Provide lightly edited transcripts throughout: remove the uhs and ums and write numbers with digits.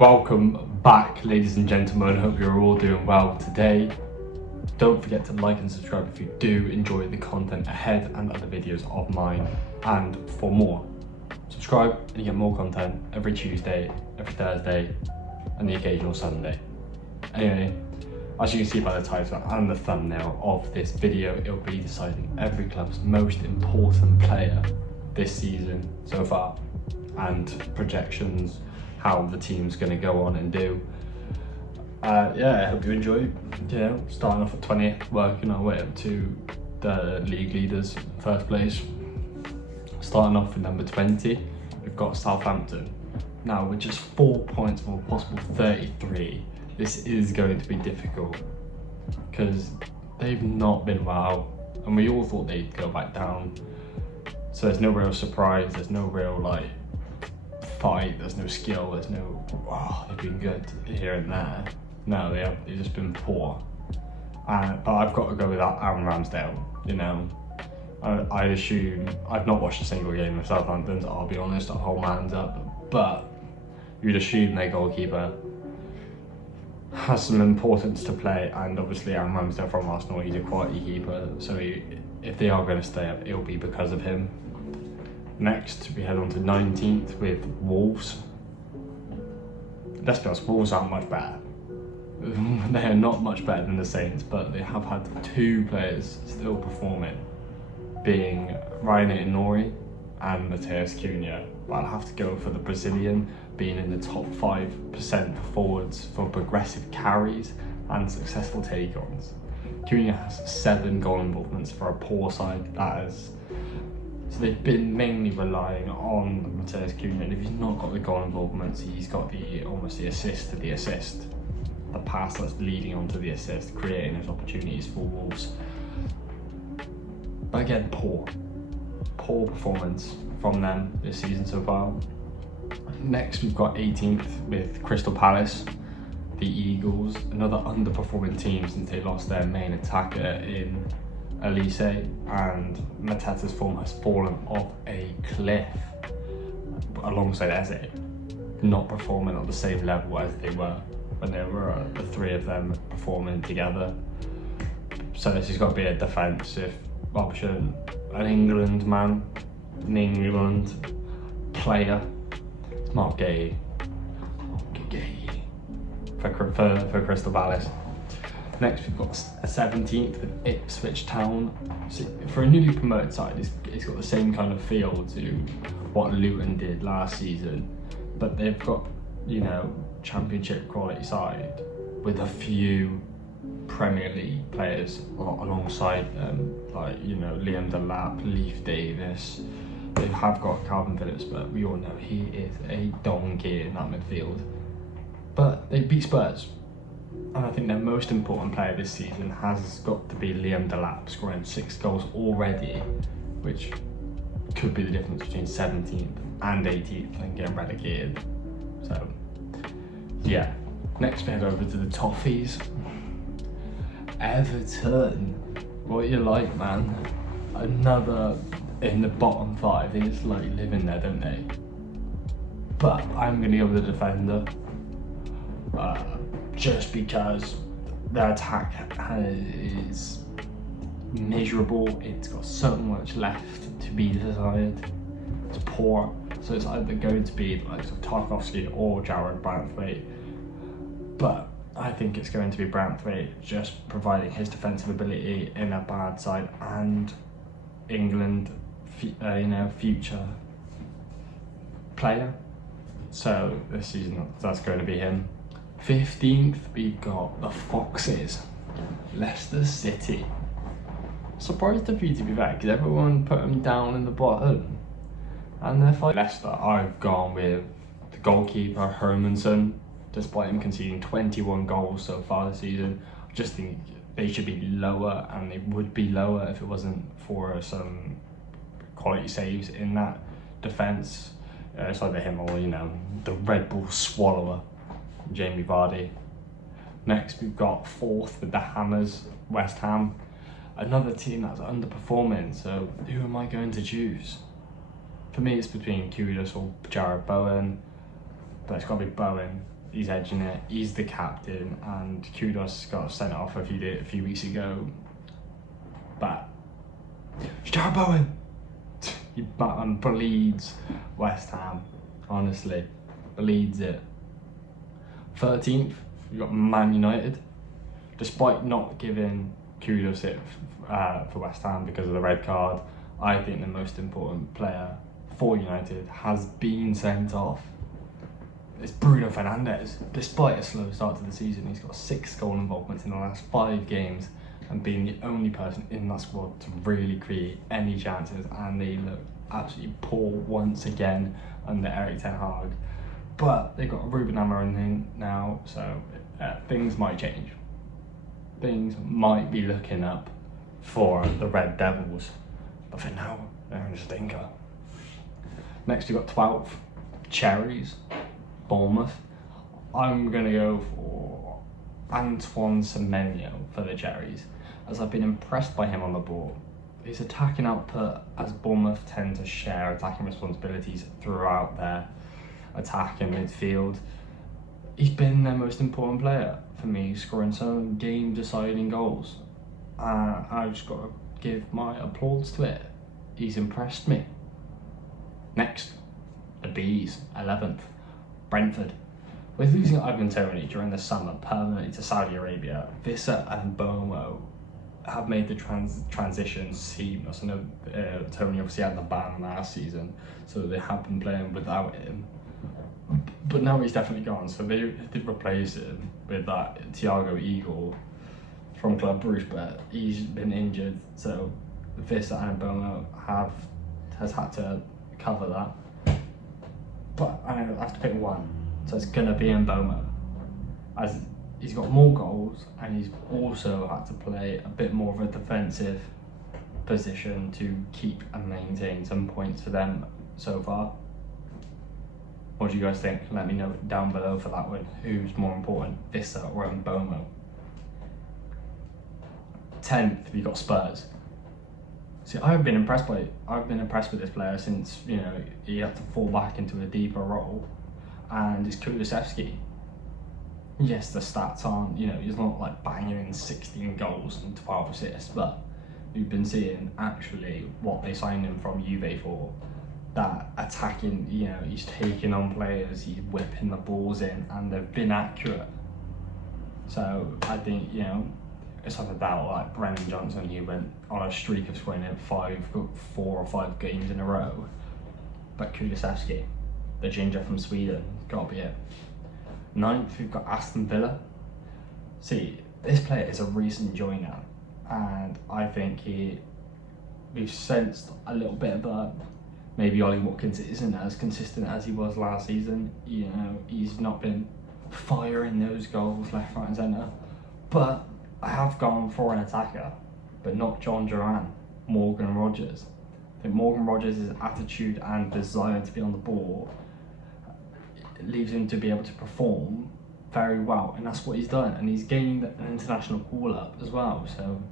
Welcome back, ladies and gentlemen. Hope you're all doing well today. Don't forget to like and subscribe if you do enjoy the content ahead and other videos of mine. And for more, subscribe and you get more content every Tuesday, every Thursday, and the occasional Sunday. Anyway, as you can see by the title and the thumbnail of this video, it'll be deciding every club's most important player this season so far, and projections, how the team's going to go on and do. I hope you enjoy. Starting off at 20th, working our way up to the league leaders, first place. Starting off with number 20, we've got Southampton. Now, with just 4 points from a possible 33, this is going to be difficult because they've not been well, and we all thought they'd go back down. So there's no real surprise, there's no real fight, there's no skill, there's no, they've been good here and there. No, they've just been poor. But I've got to go with Aaron Ramsdale. I assume, I've not watched a single game of Southampton's, I'll be honest, I'll hold my hands up, but you'd assume their goalkeeper has some importance to play, and obviously Aaron Ramsdale from Arsenal, he's a quality keeper, so if they are going to stay up, it'll be because of him. Next, we head on to 19th with Wolves. Let's be honest, Wolves aren't much better. They are not much better than the Saints, but they have had two players still performing, being Ryan Nori and Mateus Cunha. But I'll have to go for the Brazilian, being in the top 5% for forwards for progressive carries and successful take-ons. Cunha has 7 goal involvements for a poor side, that is. So they've been mainly relying on Mateus Cunha, and if he's not got the goal involvements, he's got almost the assist to the assist. The pass that's leading onto the assist, creating those opportunities for Wolves. But again, poor performance from them this season so far. Next, we've got 18th with Crystal Palace, the Eagles, another underperforming team since they lost their main attacker in Elise, and Mateta's form has fallen off a cliff alongside Eze, not performing at the same level as they were when they were the three of them performing together. So this has got to be a defensive option. An England man, an England player, Mark Gay for Crystal Palace. Next, we've got a 17th with Ipswich Town. So for a newly promoted side, it's got the same kind of feel to what Luton did last season, but they've got, championship quality side with a few Premier League players alongside them, Liam Delap, Leif Davis. They have got Calvin Phillips, but we all know he is a donkey in that midfield. But they beat Spurs, and I think their most important player this season has got to be Liam Delap, scoring 6 goals already, which could be the difference between 17th and 18th and getting relegated. So yeah, next we head over to the Toffees. Everton, what you like, man? Another in the bottom 5. They just living there, don't they? But I'm gonna go with the defender, just because their attack is miserable. It's got so much left to be desired. It's poor, so it's either going to be like Tarkowski or Jared Branthwaite. But I think it's going to be Branthwaite, just providing his defensive ability in a bad side, and England, future player. So this season, that's going to be him. 15th, we've got the Foxes, Leicester City. Surprised of you, to be fair, because everyone put them down in the bottom, and they're fine. Leicester, I've gone with the goalkeeper Hermansen. Despite him conceding 21 goals so far this season, I just think they should be lower, and they would be lower if it wasn't for some quality saves in that defence. It's either him or, the Red Bull swallower, Jamie Vardy. Next, we've got 4th with the Hammers, West Ham. Another team that's underperforming, so who am I going to choose? For me, it's between Kudus or Jared Bowen, but it's got to be Bowen. He's edging it. He's the captain, and Kudos got sent off a few weeks ago. But Jared Bowen, he bleeds West Ham. Honestly, bleeds it. 13th, we got Man United. Despite not giving Kudos it for West Ham because of the red card, I think the most important player for United has been sent off. It's Bruno Fernandes. Despite a slow start to the season, he's got 6 goal involvements in the last 5 games and being the only person in that squad to really create any chances, and they look absolutely poor once again under Erik ten Hag. But they've got Ruben Amorim now, so things might change. Things might be looking up for the Red Devils, but for now, they're in a stinker. Next, we've got 12th, Cherries, Bournemouth. I'm going to go for Antoine Semenyo for the Cherries, as I've been impressed by him on the ball. His attacking output, as Bournemouth tend to share attacking responsibilities throughout their attack and midfield. He's been their most important player for me, scoring some game-deciding goals. I've just got to give my applause to it. He's impressed me. Next, the Bees, 11th, Brentford. With losing Ivan Toney during the summer permanently to Saudi Arabia, Visser and Bomo have made the transition seamless. I know Toney obviously had the ban last season, so they have been playing without him. But now he's definitely gone, so they did replace him with that Thiago Eagle from Club Brugge, but he's been injured, so Visser and Bomo has had to cover that. But I have to pick one, so it's gonna be Mboma, as he's got more goals and he's also had to play a bit more of a defensive position to keep and maintain some points for them so far. What do you guys think? Let me know down below for that one. Who's more important, Visser or Mboma? 10th, we got Spurs. See, I've been impressed with this player since, you know, he had to fall back into a deeper role, and it's Kulusevski. Yes, the stats aren't, you know, he's not like banging in 16 goals and 12 assists, but we've been seeing actually what they signed him from Juve for. That attacking, you know, he's taking on players, he's whipping the balls in, and they've been accurate. So I think, you know, it's not a doubt like Brennan Johnson, he went on a streak of scoring in 4 or 5 games in a row. But Kulusevski, the ginger from Sweden, gotta be it. 9th, we've got Aston Villa. See, this player is a recent joiner, and I think we've sensed a little bit of a, maybe Ollie Watkins isn't as consistent as he was last season. You know, he's not been firing those goals left, right and centre. But I have gone for an attacker, but not John Duran, Morgan Rogers. I think Morgan Rogers' attitude and desire to be on the ball leaves him to be able to perform very well, and that's what he's done. And he's gained an international call-up as well. So,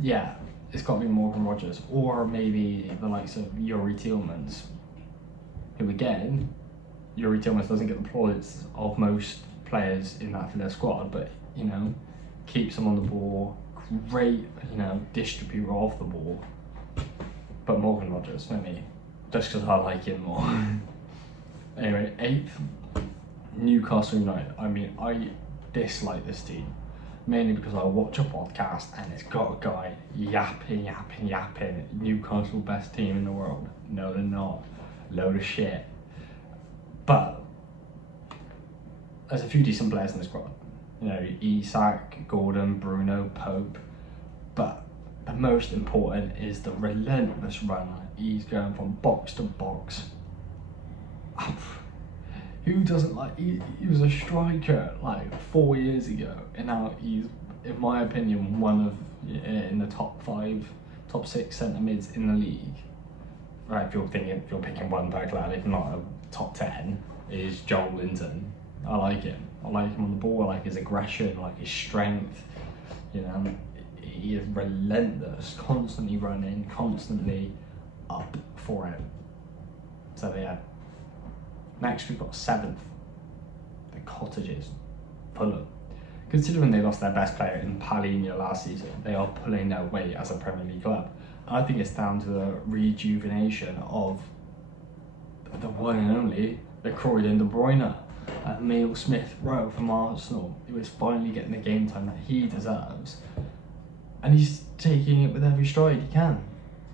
yeah, it's got to be Morgan Rogers, or maybe the likes of Yuri Tillmans, who again, Yuri Tillmans doesn't get the plaudits of most players in that Villa squad, but, you know, keeps them on the ball, great, you know, distributor of the ball. But Morgan Rogers for me, just because I like him more. Anyway, 8th, Newcastle United. I mean, I dislike this team, mainly because I watch a podcast and it's got a guy yapping, Newcastle best team in the world. No, they're not. Load of shit. But there's a few decent players in the squad. You know, Isak, Gordon, Bruno, Pope. But the most important is the relentless runner. He's going from box to box. Who doesn't like, he was a striker like 4 years ago, and now he's, in my opinion, one of, in the top 6 centre mids in the league. Right, if you're picking one per club, if not a top 10, is Joel Linton. I like him. I like him on the ball, I like his aggression, I like his strength. You know, he is relentless, constantly running, constantly up for it. So yeah. Next we've got 7th, Fulham. Considering they lost their best player in Palhinha last season, they are pulling their weight as a Premier League club. I think it's down to the rejuvenation of the one and only, the Croydon De Bruyne, and Emile Smith-Rowe from Arsenal, who is finally getting the game time that he deserves. And he's taking it with every stride he can.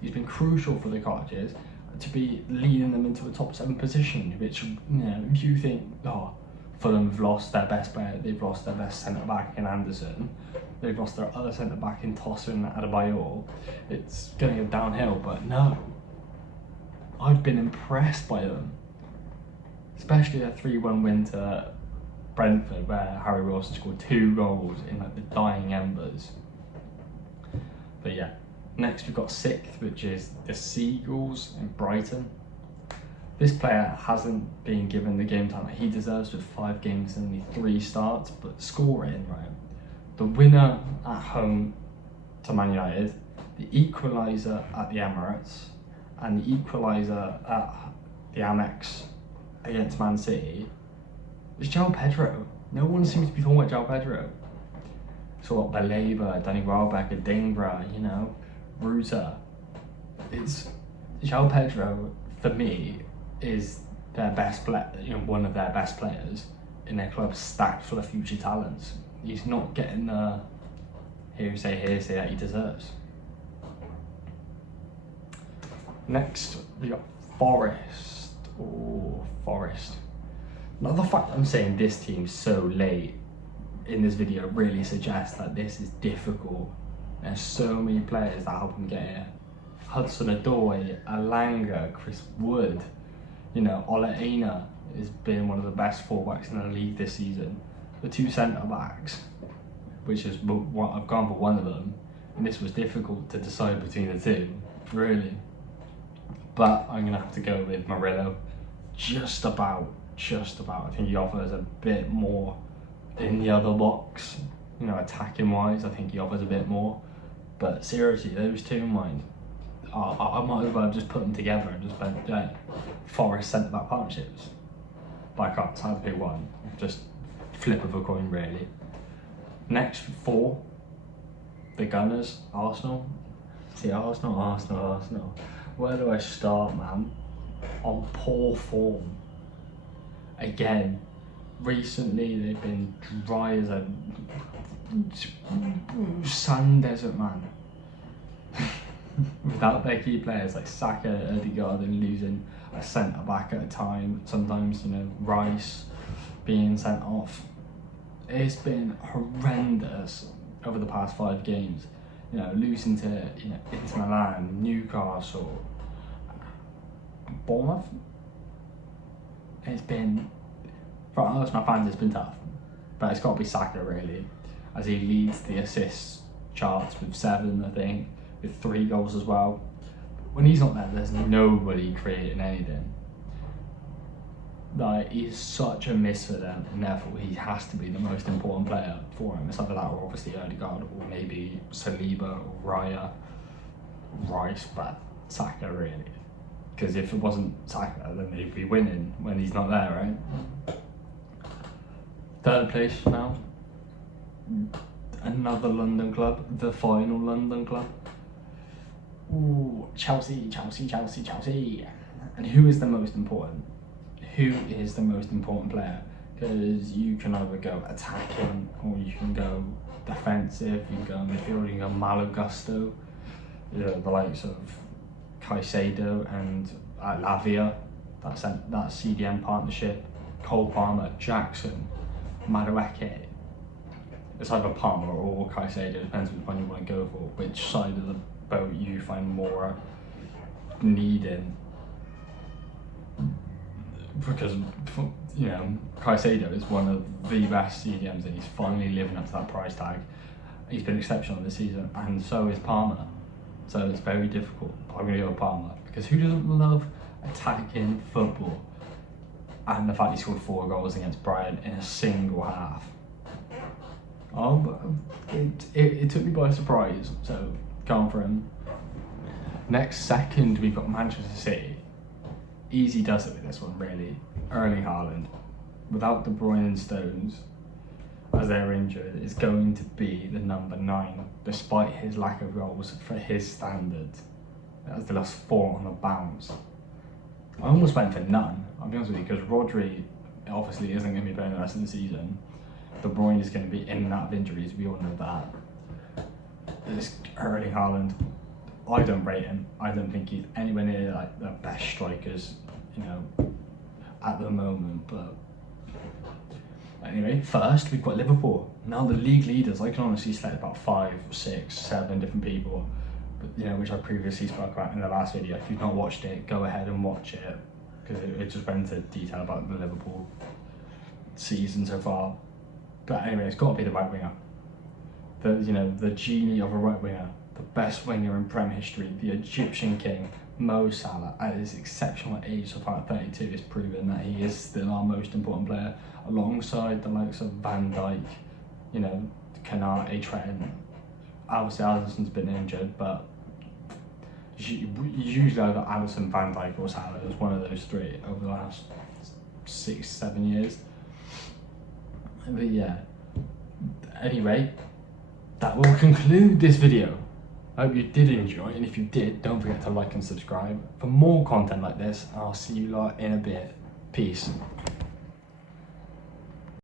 He's been crucial for the Cottagers to be leading them into a top 7 position, which, you know, if you think, oh, Fulham have lost their best player, they've lost their best centre-back in Anderson, they've lost their other centre-back in Tosin Adebayor, it's going to go downhill, but no. I've been impressed by them. Especially a 3-1 win to Brentford, where Harry Wilson scored 2 goals in like the dying embers. But yeah, next we've got 6th, which is the Seagulls in Brighton. This player hasn't been given the game time that he deserves with 5 games and only 3 starts, but scoring, right? The winner at home to Man United, the equaliser at the Emirates, and the equaliser at the Amex against Man City was João Pedro. No one seems to be talking about João Pedro. So what, Baleba, Danny Welbeck, Dingra, you know, Ruta. It's João Pedro, for me, is their best player, you know, one of their best players in their club, stacked full of future talents. He's not getting the hearsay that he deserves. Next, we got Forest. Oh, Forest. Now, the fact that I'm saying this team's so late in this video really suggests that this is difficult. There's so many players that help them get here. Hudson-Odoi, Alanga, Chris Wood, you know, Ola Aina has been one of the best fullbacks in the league this season. The 2 centre-backs, which is what I've gone for one of them, and this was difficult to decide between the 2, really. But I'm going to have to go with Murillo. Just about. I think he offers a bit more in the other box. You know, attacking wise, I think he offers a bit more. But seriously, those 2 in mind, I might as well just put them together and just bet Forest centre-back partnerships. But I can't decide to pick one. Just flip of a coin, really. Next, 4. The Gunners, Arsenal. See, Arsenal. Where do I start, man? On poor form. Again, recently they've been dry as a sand desert, man. Without their key players like Saka, Ødegaard, and losing a centre back at a time. Sometimes, you know, Rice being sent off. It's been horrendous over the past 5 games. You know, losing to, you know, Inter Milan, Newcastle, Bournemouth. It's been, for Arsenal fans, it's been tough. But it's got to be Saka, really, as he leads the assists charts with 7, I think, with 3 goals as well. When he's not there, there's nobody creating anything. Like, he's such a miss for them, and therefore he has to be the most important player for him. It's either that or obviously Ødegaard, or maybe Saliba or Raya, Rice, but Saka, really. Because if it wasn't Saka, then they'd be winning when he's not there, right? 3rd place now. Another London club, the final London club. Ooh, Chelsea. And who is the most important? Who is the most important player? Because you can either go attacking or you can go defensive, you can go midfield, you can go Malo Gusto, you know, the likes of Caicedo and Lavia, that CDM partnership, Cole Palmer, Jackson, Madueke. It's either Palmer or Caicedo, depends which one you want to go for, which side of the boat you find more needing. Because, you know, Caicedo is one of the best CDMs and he's finally living up to that price tag. He's been exceptional this season, and so is Palmer. So it's very difficult. I'm going to go with Palmer, because who doesn't love attacking football? And the fact he scored 4 goals against Brighton in a single half. But it took me by surprise, so going for him. Next, 2nd, we've got Manchester City. Easy does it with this one, really. Erling Haaland. Without De Bruyne and Stones, as they're injured is going to be the number 9, despite his lack of goals for his standards. As they lost 4 on the bounce. I almost went for none, I'll be honest with you, because Rodri obviously isn't going to be playing the rest of the season. De Bruyne is going to be in and out of injuries, we all know that. It's Erling Haaland. I don't rate him. I don't think he's anywhere near like the best strikers, you know, at the moment. But anyway, first we've got Liverpool. Now the league leaders. I can honestly select about 5, 6, 7 different people, but you know, which I previously spoke about in the last video. If you've not watched it, go ahead and watch it, because it just went into detail about the Liverpool season so far. But anyway, it's got to be the right winger. The genie of a right winger, the best winger in Prem history, the Egyptian king, Mo Salah, at his exceptional age so far at 32, has proven that he is still our most important player, alongside the likes of Van Dijk, you know, Kanate, Trent. Obviously Alisson's been injured, but usually either Alisson, Van Dijk or Salah is one of those 3 over the last 6, 7 years. But yeah, anyway, that will conclude this video. I hope you did enjoy, and if you did, don't forget to like and subscribe for more content like this. I'll see you lot in a bit. Peace.